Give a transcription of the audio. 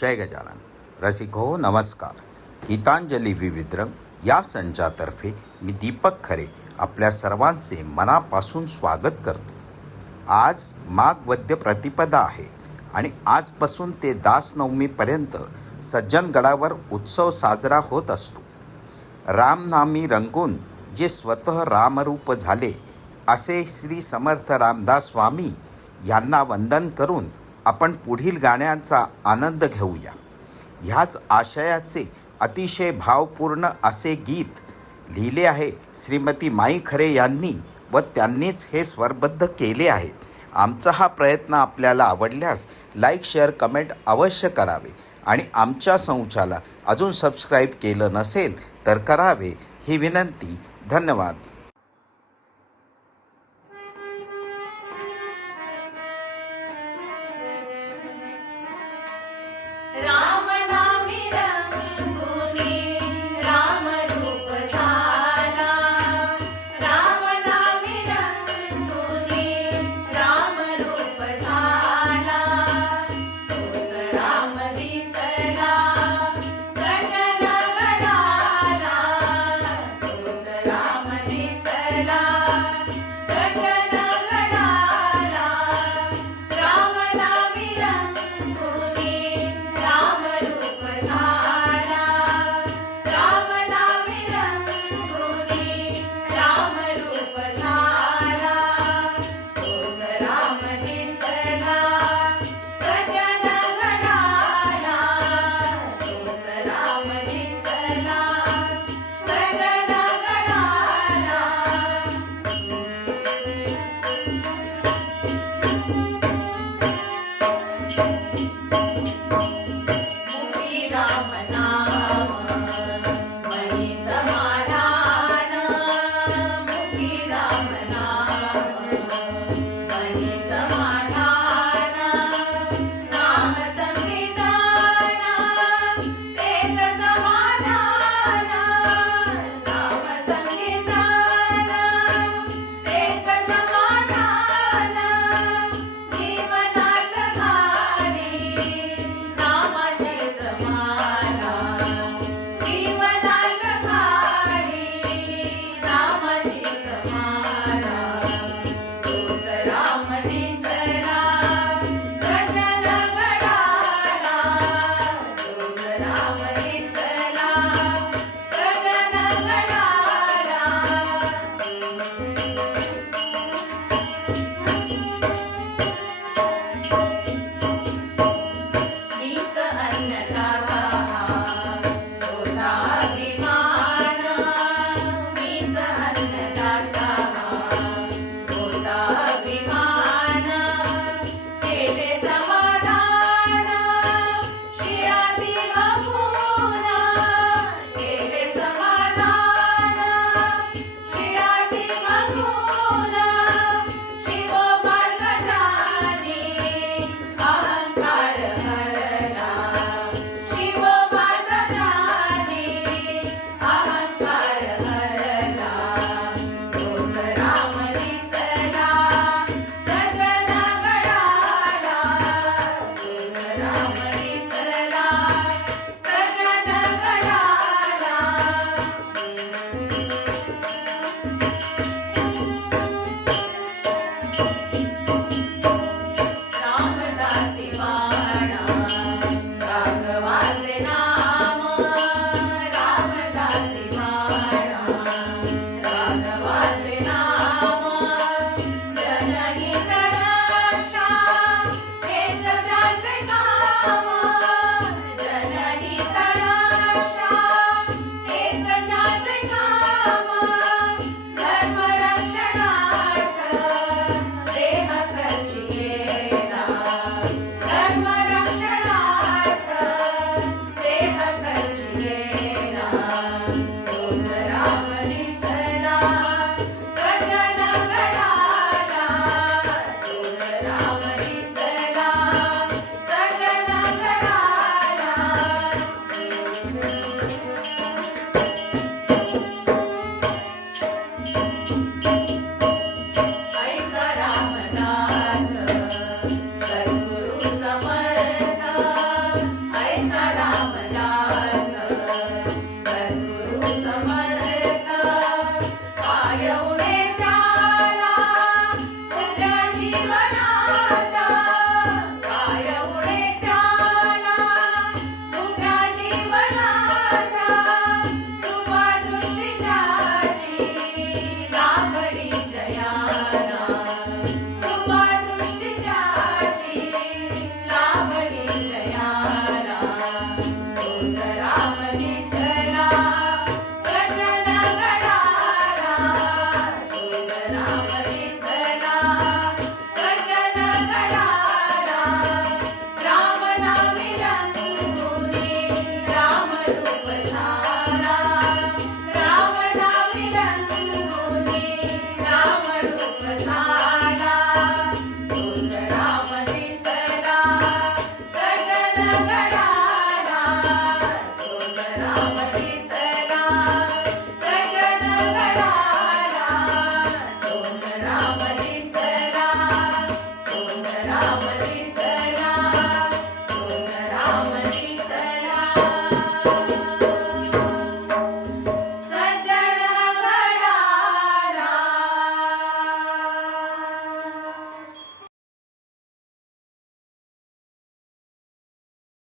जय गजानन। रसिक हो नमस्कार। गीतांजली विविध रंग या संचातर्फे मी दीपक खरे आपल्या सर्वांचे मनापासून स्वागत करतो. आज माघवद्य प्रतिपदा आहे आणि आजपासून ते दासनवमीपर्यंत सज्जनगडावर उत्सव साजरा होत असतो. रामनामी रंगून जे स्वतः रामरूप झाले असे श्री समर्थ रामदास स्वामी यांना वंदन करून आपण पुढील गाण्यांचा आनंद घेऊया. ह्याच आशयाचे अतिशय भावपूर्ण असे गीत लिहिले आहे श्रीमती माई खरे यांनी व त्यांनीच हे स्वरबद्ध केले आहे. आमचा हा प्रयत्न आपल्याला आवडल्यास लाईक शेअर कमेंट अवश्य करावे आणि आमच्या संचाला अजून सबस्क्राईब केलं नसेल तर करावे ही विनंती. धन्यवाद.